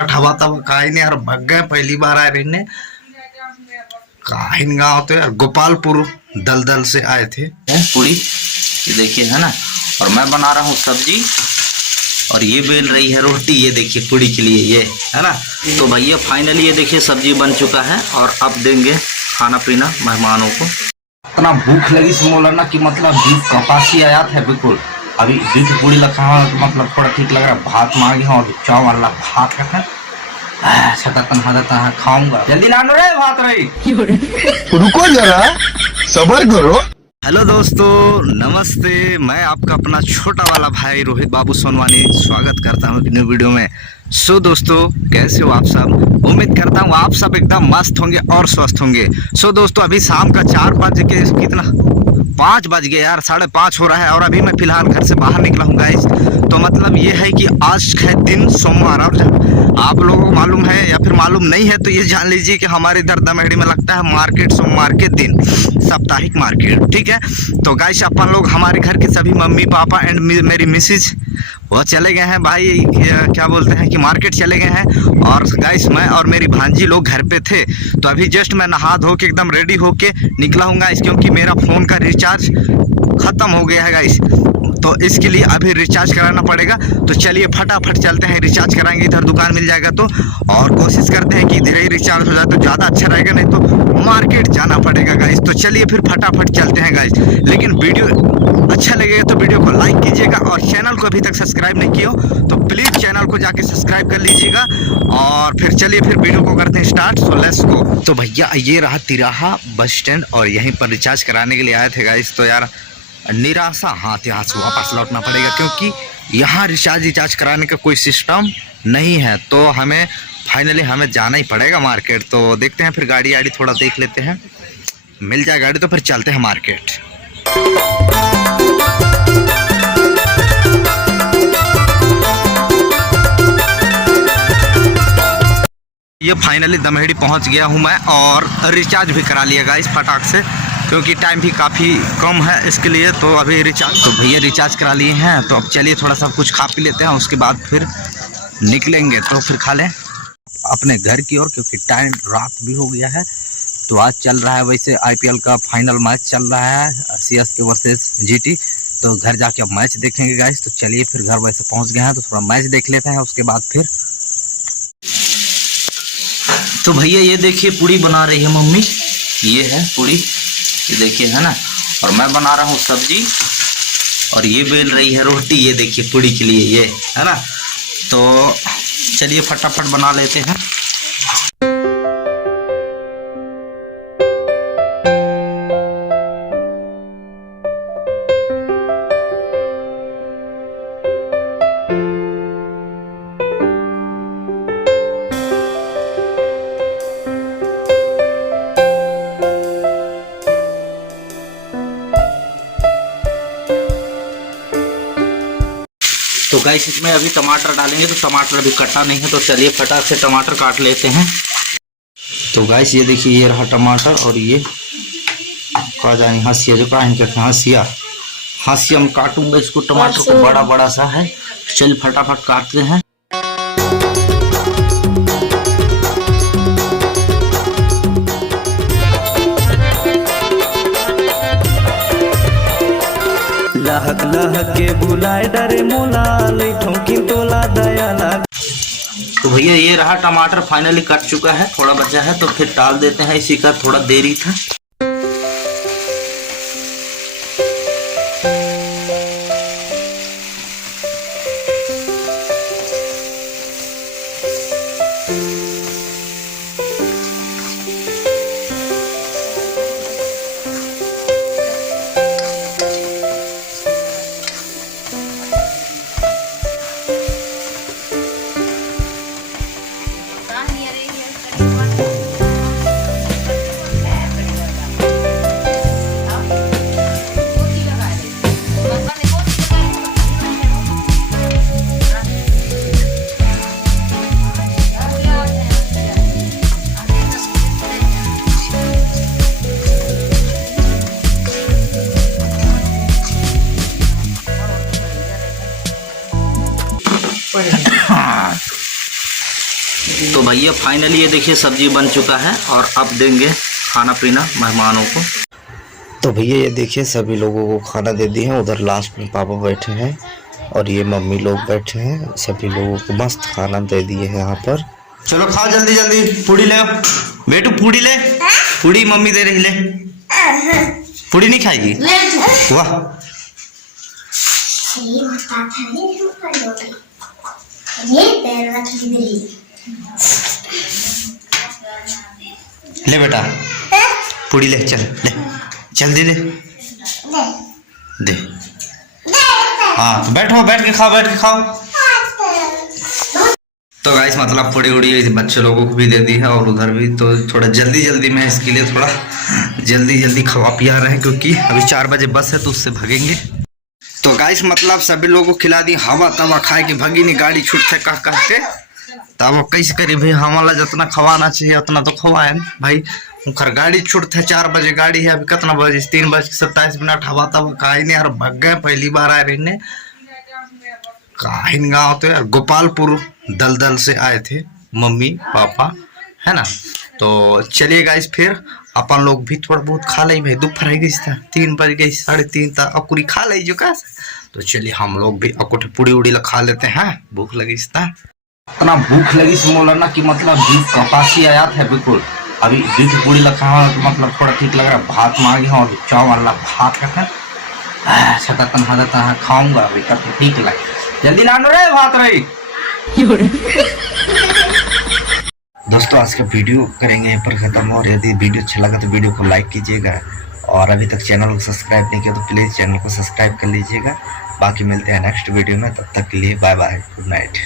हवा तब काइन यार भग गए पहली बार आए रहने काइन गाँव तो यार गोपालपुर दलदल से आए थे। पूरी ये देखिए है ना, और मैं बना रहा हूँ सब्जी और ये बेल रही है रोटी। ये देखिए पूरी के लिए ये है ना। तो भैया फाइनली ये देखिए सब्जी बन चुका है और अब देंगे खाना पीना मेहमानों को। इतना भूख लगी सुमोला ना कि मतलब बीफ कपासी आया था बिल्कुल। अभी बीफ पूरी रखा है तो मतलब थोड़ा ठीक लग रहा है। भात मांगे हैं और चाव वाला भात रखा है। खाऊंगा जल्दी ला लो रे भात रही। रुको जरा सबर करो। हेलो दोस्तों नमस्ते, मैं आपका अपना छोटा वाला भाई रोहित बाबू सोनवानी स्वागत करता हूँ न्यू वीडियो में। सो दोस्तों कैसे हो आप सब, उम्मीद करता हूँ आप सब एकदम मस्त होंगे और स्वस्थ होंगे। सो दोस्तों अभी शाम का 4 बज के कितना 5 बज गए यार, 5:30 हो रहा है और अभी मैं फिलहाल घर से बाहर निकला हूँ गाइस। तो मतलब ये है कि आज है दिन सोमवार। और आप लोगों को मालूम है या फिर मालूम नहीं है तो ये जान लीजिए कि हमारे इधर दमहड़ी में लगता है मार्केट सोमवार के दिन, साप्ताहिक मार्केट, ठीक है। तो गाइस अपन लोग हमारे घर के सभी मम्मी पापा एंड मेरी मिसेज वो चले गए हैं भाई, क्या बोलते हैं कि मार्केट चले गए हैं। और गाइस मैं और मेरी भांजी लोग घर पे थे। तो अभी जस्ट मैं नहा धो के एकदम रेडी होके निकला हूँ गाइस, क्योंकि मेरा फ़ोन का रिचार्ज ख़त्म हो गया है गाइस। तो इसके लिए अभी रिचार्ज कराना पड़ेगा। तो चलिए फटाफट चलते हैं, रिचार्ज कराएंगे, इधर दुकान मिल जाएगा तो। और कोशिश करते हैं कि इधर ही रिचार्ज हो जाए तो ज़्यादा अच्छा रहेगा, नहीं तो मार्केट जाना पड़ेगा गाइस। तो चलिए फिर फटाफट चलते हैं गाइस। लेकिन वीडियो अच्छा लगेगा तो वीडियो को लाइक कीजिएगा और चैनल को अभी तक सब्सक्राइब नहीं किया हो तो प्लीज़ चैनल को जाके सब्सक्राइब कर लीजिएगा। और फिर चलिए फिर वीडियो को करते हैं स्टार्ट। So let's go. तो भैया ये रहा तिराहा बस स्टैंड और यहीं पर रिचार्ज कराने के लिए आए थे गाइस। तो यार निराशा, हाथ यहाँ से वापस लौटना पड़ेगा क्योंकि यहाँ रिचार्ज कराने का कोई सिस्टम नहीं है। तो हमें फाइनली जाना ही पड़ेगा मार्केट। तो देखते हैं फिर गाड़ी आड़ी थोड़ा देख लेते हैं, मिल जाए गाड़ी तो फिर चलते हैं मार्केट। ये फाइनली दमहड़ी पहुंच गया हूं मैं और रिचार्ज भी करा लिया गाइस फटाक से, क्योंकि टाइम भी काफ़ी कम है इसके लिए। तो अभी रिचार्ज तो भैया रिचार्ज करा लिए हैं। तो अब चलिए थोड़ा सा कुछ खा पी लेते हैं, उसके बाद फिर निकलेंगे। तो फिर खा लें अपने घर की ओर, क्योंकि टाइम रात भी हो गया है। तो आज चल रहा है वैसे IPL का फाइनल मैच चल रहा है CSK वर्सेस GT। तो घर जाके अब मैच देखेंगे गाइस। तो चलिए फिर घर वैसे पहुँच गए हैं तो थोड़ा मैच देख लेते हैं, उसके बाद फिर। तो भैया ये देखिए पूड़ी बना रही है मम्मी, ये है पूड़ी, ये देखिए है ना। और मैं बना रहा हूँ सब्जी और ये बेल रही है रोटी। ये देखिए पूड़ी के लिए ये है ना। तो चलिए फटाफट बना लेते हैं। तो गाइस इसमें अभी टमाटर डालेंगे, तो टमाटर अभी कटा नहीं है। तो चलिए फटाक से टमाटर काट लेते हैं। तो गाइस ये देखिए ये रहा टमाटर और ये कहा जाए हंसिया, जो कहा कहते हैं हंसिया में काटूंगा इसको। टमाटर को बड़ा बड़ा सा है। चलिए फटाफट काटते हैं। लहक लहक के बुलाए डरे मोला लेठों की तोला दया लग। तो भैया ये रहा टमाटर फाइनली कट चुका है, थोड़ा बचा है तो फिर डाल देते हैं। इसी का थोड़ा देरी था। तो भैया फाइनली ये देखिए सब्जी बन चुका है और अब देंगे खाना पीना मेहमानों को। तो भैया ये देखिए सभी लोगों को खाना दे दिए हैं। उधर लास्ट में पापा बैठे हैं और ये मम्मी लोग बैठे हैं। सभी लोगों को मस्त खाना दे दिए हैं यहाँ पर। चलो खाओ जल्दी जल्दी, पूड़ी ले बेटू, पूड़ी ले, पूड़ी मम्मी दे रही, ले। पूड़ी नहीं खाएगी? वाह, ले बेटा पूड़ी ले, चल ले जल्दी ले दे। हाँ तो बैठो, बैठ के खाओ, बैठ के खाओ। तो गाइस मतलब पूड़ी उड़ी बच्चे लोगों को भी दे दी है और उधर भी, तो थोड़ा जल्दी जल्दी में इसके लिए थोड़ा जल्दी जल्दी खवा पिया रहे हैं क्योंकि अभी 4 बजे बस है तो उससे भागेंगे। तो गाइस मतलब सभी लोगों को खिला दी, हवा तवा खाए कि भगी नहीं, गाड़ी छूट थे कह के। तब कैसे करी भाई, हमारा जितना खवाना चाहिए उतना तो खवाए भाई। उनकर गाड़ी छूट थे 4 बजे गाड़ी है, अभी कितना बजे 3:27 हवा तब खाए नहीं यार, भग गए। पहली बार आए रही काहिन गाँव तो यार गोपालपुर दलदल से आए थे मम्मी पापा, है ना। तो चलिए गाइस फिर अपन लोग भी थोड़ा बहुत खा ले भाई, दोपहर गई था 3 बज गई, 3:30 तक अकुरी खा ली जो का। तो चलिए हम लोग भी अकुट पूड़ी उड़ी खा लेते हैं, भूख लगी था। इतना भूख लगी बोला ना कि मतलब बीफ कपासी आया था बिल्कुल। अभी बीफ पूड़ी लखा तो मतलब थोड़ा ठीक लग रहा। भात मांगे हैं और चावल वाला भात रखा छता खाऊंगा अभी तक ठीक लगे। जल्दी ना रे भात रही। दोस्तों आज का वीडियो करेंगे यहाँ पर खत्म, और यदि वीडियो अच्छा लगा तो वीडियो को लाइक कीजिएगा और अभी तक चैनल को सब्सक्राइब नहीं किया तो प्लीज़ चैनल को सब्सक्राइब कर लीजिएगा। बाकी मिलते हैं नेक्स्ट वीडियो में, तब तक के लिए बाय बाय, गुड नाइट।